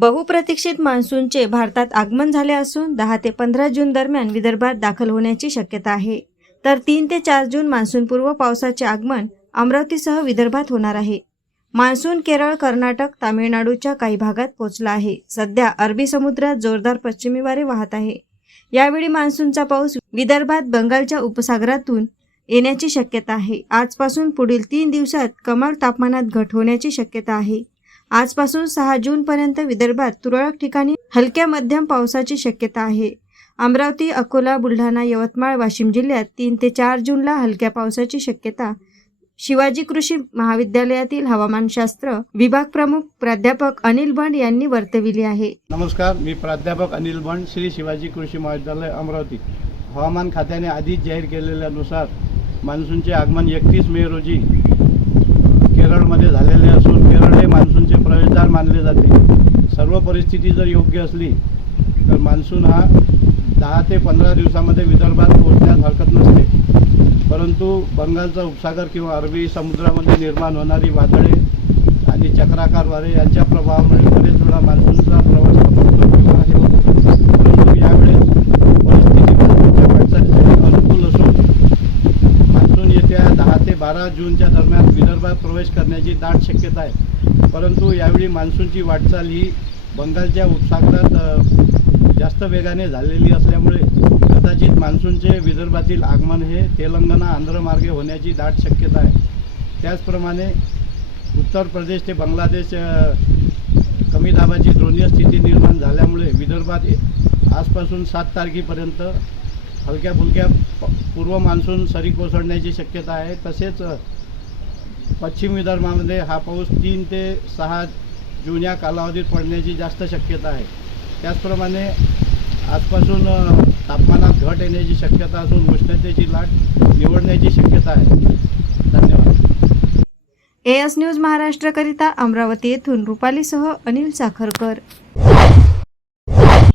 बहुप्रतीक्षित मान्सूनचे भारतात आगमन झाले असून दहा ते पंधरा जून दरम्यान विदर्भात दाखल होण्याची शक्यता आहे. तर तीन ते चार जून मान्सूनपूर्व पावसाचे आगमन अमरावतीसह विदर्भात होणार आहे. मान्सून केरळ कर्नाटक तामिळनाडूच्या काही भागात पोहोचला आहे. सध्या अरबी समुद्रात जोरदार पश्चिमी वारे वाहत आहे. यावेळी मान्सूनचा पाऊस विदर्भात बंगालच्या उपसागरातून येण्याची शक्यता आहे. आजपासून पुढील तीन दिवसात कमाल तापमानात घट होण्याची शक्यता आहे. आजपासून सहा जूनपर्यंत विदर्भात तुरळक ठिकाणी हलक्या मध्यम पावसाची शक्यता आहे. अमरावती अकोला बुलढाणा यवतमाळ वाशिम जिल्ह्यात तीन ते चार जूनला हलक्या पावसाची शक्यता. शिवाजी कृषी महाविद्यालयातील हवामानशास्त्र विभाग प्रमुख प्राध्यापक अनिल बंड यांनी वर्तविली आहे. नमस्कार मी प्राध्यापक अनिल बंड श्री शिवाजी कृषी महाविद्यालय अमरावती. हवामान खात्याने आधीच जाहीर केलेल्यानुसार मान्सूनचे आगमन एकतीस मे रोजी केरळमध्ये झालेले असून केरळ हे मान्सूनचे प्रवेशद्वार मानले जाते. सर्व परिस्थिती जर योग्य असली तर मान्सून हा दहा ते पंधरा दिवसामध्ये विदर्भात पोहोचण्यास हरकत नसते. परंतु बंगालचा उपसागर किंवा अरबी समुद्रामध्ये निर्माण होणारी वादळे आणि चक्राकार वारे यांच्या प्रभावामुळे बरेच वेळा मान्सूनचा प्रवास थांबतो किंवा हे होतो परंतु यावेळेस परिस्थिती मान्सूनच्या वाटचालीसाठी अनुकूल असून मान्सून येत्या दहा ते बारा जूनच्या दरम्यान विदर्भात प्रवेश करण्याची दाट शक्यता आहे. परंतु यावेळी मान्सूनची वाटचाल ही बंगालच्या उपसागरात जास्त वेगाने झालेली असल्यामुळे कदाचित मान्सूनचे विदर्भातील आगमन हे तेलंगणा आंध्रमार्गे होण्याची दाट शक्यता आहे. त्याचप्रमाणे उत्तर प्रदेश ते बांगलादेश कमी दाबाची द्रोणीय स्थिती निर्माण झाल्यामुळे विदर्भात आजपासून सात तारखेपर्यंत हलक्या फुलक्या प- पूर्व मान्सून सरी कोसळण्याची शक्यता आहे. तसेच पश्चिम विदर्भामध्ये हा पाऊस तीन ते सहा जून या कालावधीत पडण्याची जास्त शक्यता आहे. त्याचप्रमाणे आजपासून तापमानात घट येण्याची शक्यता असून उष्णतेची लाट निवडण्याची शक्यता आहे. धन्यवाद. एस न्यूज महाराष्ट्रकरिता अमरावती येथून रुपालीसह अनिल साखरकर.